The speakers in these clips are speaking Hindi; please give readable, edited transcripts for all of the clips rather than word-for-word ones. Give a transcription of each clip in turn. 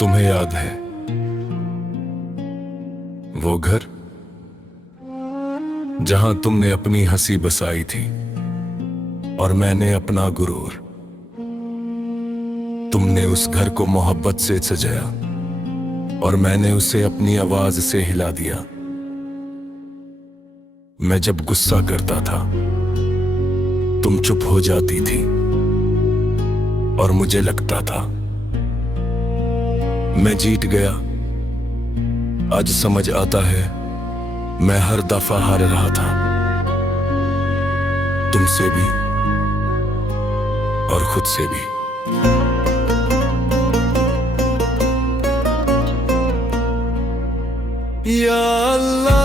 तुम्हें याद है वो घर जहां तुमने अपनी हंसी बसाई थी और मैंने अपना गुरूर। तुमने उस घर को मोहब्बत से सजाया और मैंने उसे अपनी आवाज से हिला दिया। मैं जब गुस्सा करता था तुम चुप हो जाती थी और मुझे लगता था मैं जीत गया। आज समझ आता है मैं हर दफा हार रहा था, तुमसे भी और खुद से भी। या अल्लाह,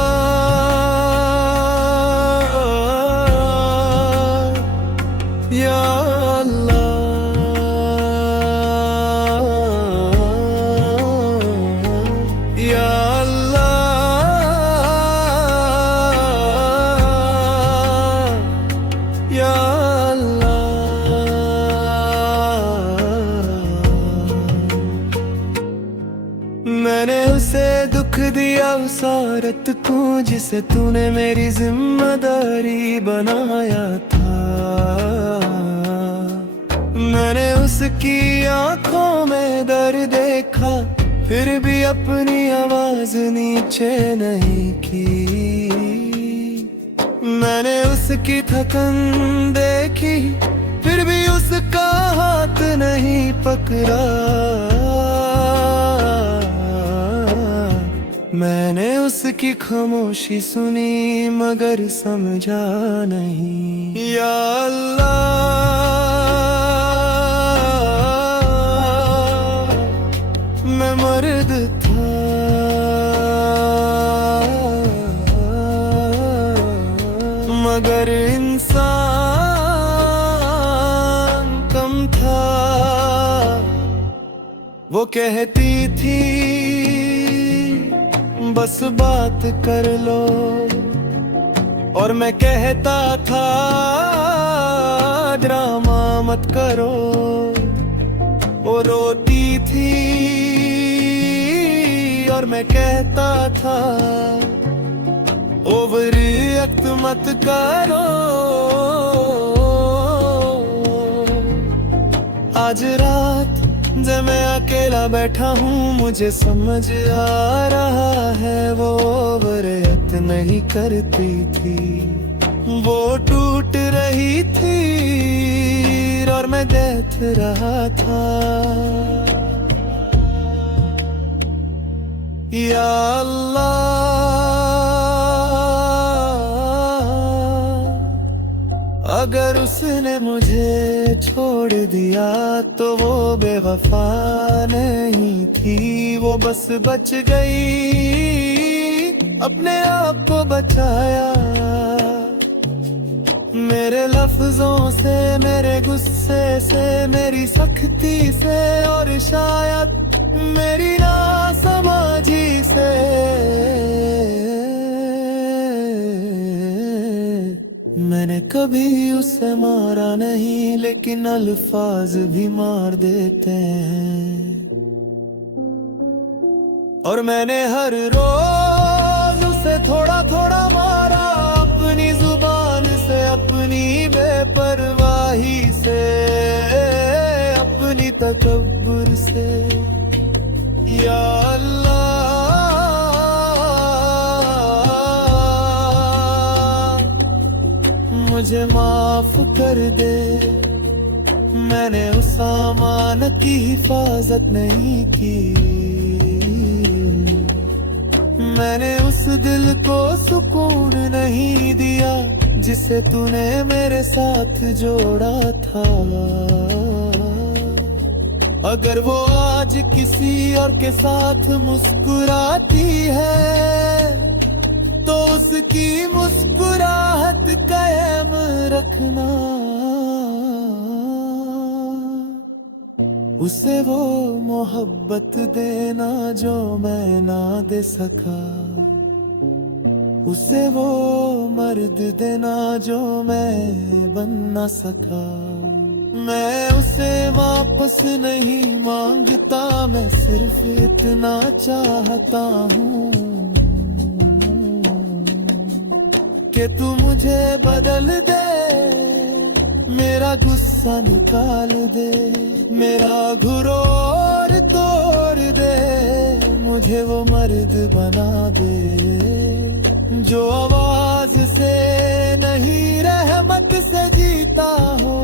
या अल्लाह, या अल्लाह, या अल्लाह। मैंने उसे दुख दिया उस औरत को जिसे तूने मेरी जिम्मेदारी बनाया था। मैंने उसकी आंखों में दर्द देखा फिर भी अपनी आवाज नीचे नहीं की। मैंने उसकी थकन देखी फिर भी उसका हाथ नहीं पकड़ा। मैंने उसकी खामोशी सुनी मगर समझा नहीं। या अल्लाह, मैं मर्द था मगर इंसान कम था। वो कहती थी बस बात कर लो और मैं कहता था ड्रामा मत करो। वो रोती थी और मैं कहता था ओवर रिएक्ट मत करो। आज रात जब मैं अकेला बैठा हूँ मुझे समझ आ रहा है वो ओवररिएक्ट नहीं करती थी। वो टूट रही थी और मैं देख रहा था। या अल्लाह, अगर उसने मुझे छोड़ दिया तो वो बेवफा नहीं थी। वो बस बच गई, अपने आप को बचाया। मेरे लफ्जों से, मेरे गुस्से से, मेरी सख्ती से और शायद मेरी नासमझी से। मैंने कभी उसे मारा नहीं लेकिन अल्फाज भी मार देते हैं। और मैंने हर रोज उसे थोड़ा थोड़ा मारा अपनी जुबान से, अपनी बेपरवाही से, अपनी तकब्बुर से। या अल्लाह, मुझे माफ कर दे। मैंने उस अमानत की हिफाजत नहीं की। मैंने उस दिल को सुकून नहीं दिया जिसे तूने मेरे साथ जोड़ा था। अगर वो आज किसी और के साथ मुस्कुराती है तो उसकी मुस्कुराहट कायम रखना। उसे वो मोहब्बत देना जो मैं ना दे सका। उसे वो मर्द देना जो मैं बन ना सका। मैं उसे वापस नहीं मांगता, मैं सिर्फ इतना चाहता हूँ कि तू मुझे बदल दे, मेरा गुस्सा निकाल दे, मेरा घुरोर तोड़ दे, मुझे वो मर्द बना दे जो आवाज से नहीं रहमत से जीता हो।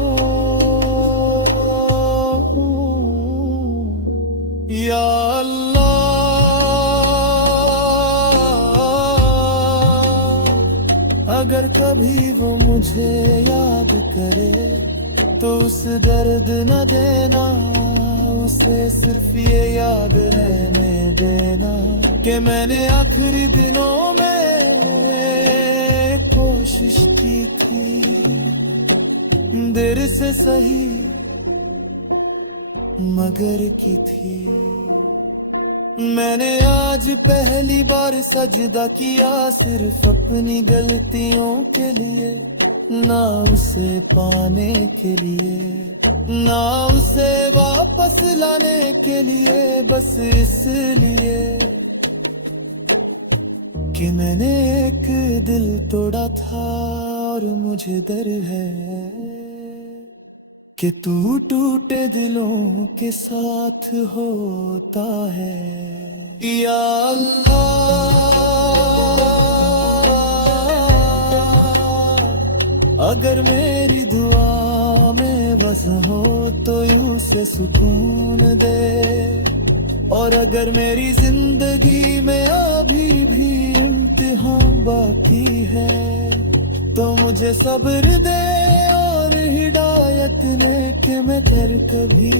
या अल्लाह, अगर कभी वो मुझे याद करे तो उस दर्द न देना, उसे सिर्फ ये याद रहने देना कि मैंने आखिरी दिनों में कोशिश की थी, देर से सही मगर की थी। मैंने आज पहली बार सजदा किया सिर्फ अपनी गलतियों के लिए, ना उसे पाने के लिए, ना उसे वापस लाने के लिए, बस इसलिए कि मैंने एक दिल तोड़ा था और मुझे डर है कि तू टूटे दिलों के साथ होता है। या अल्लाह, अगर मेरी दुआ में वज़न हो तो यूं से सुकून दे, और अगर मेरी जिंदगी में अभी भी इम्तिहान बाकी है तो मुझे सब्र दे और हिदायत ने कि मैं कर कभी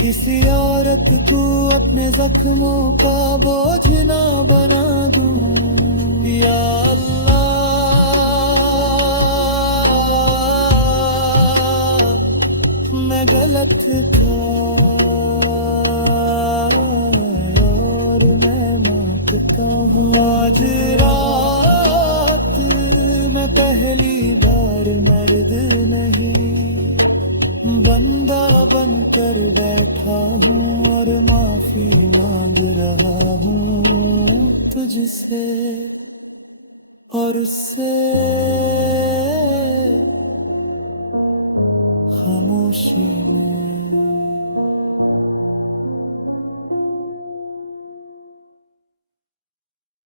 किसी औरत को अपने जख्मों का बोझ ना बना दूं। या अल्लाह, मैं गलत था और मैं मांगता हूँ। आज रात मैं पहली बार मर्द नहीं बंदा बनकर बैठा हूँ और माफी मांग रहा हूँ तुझसे और उससे खामोशी में।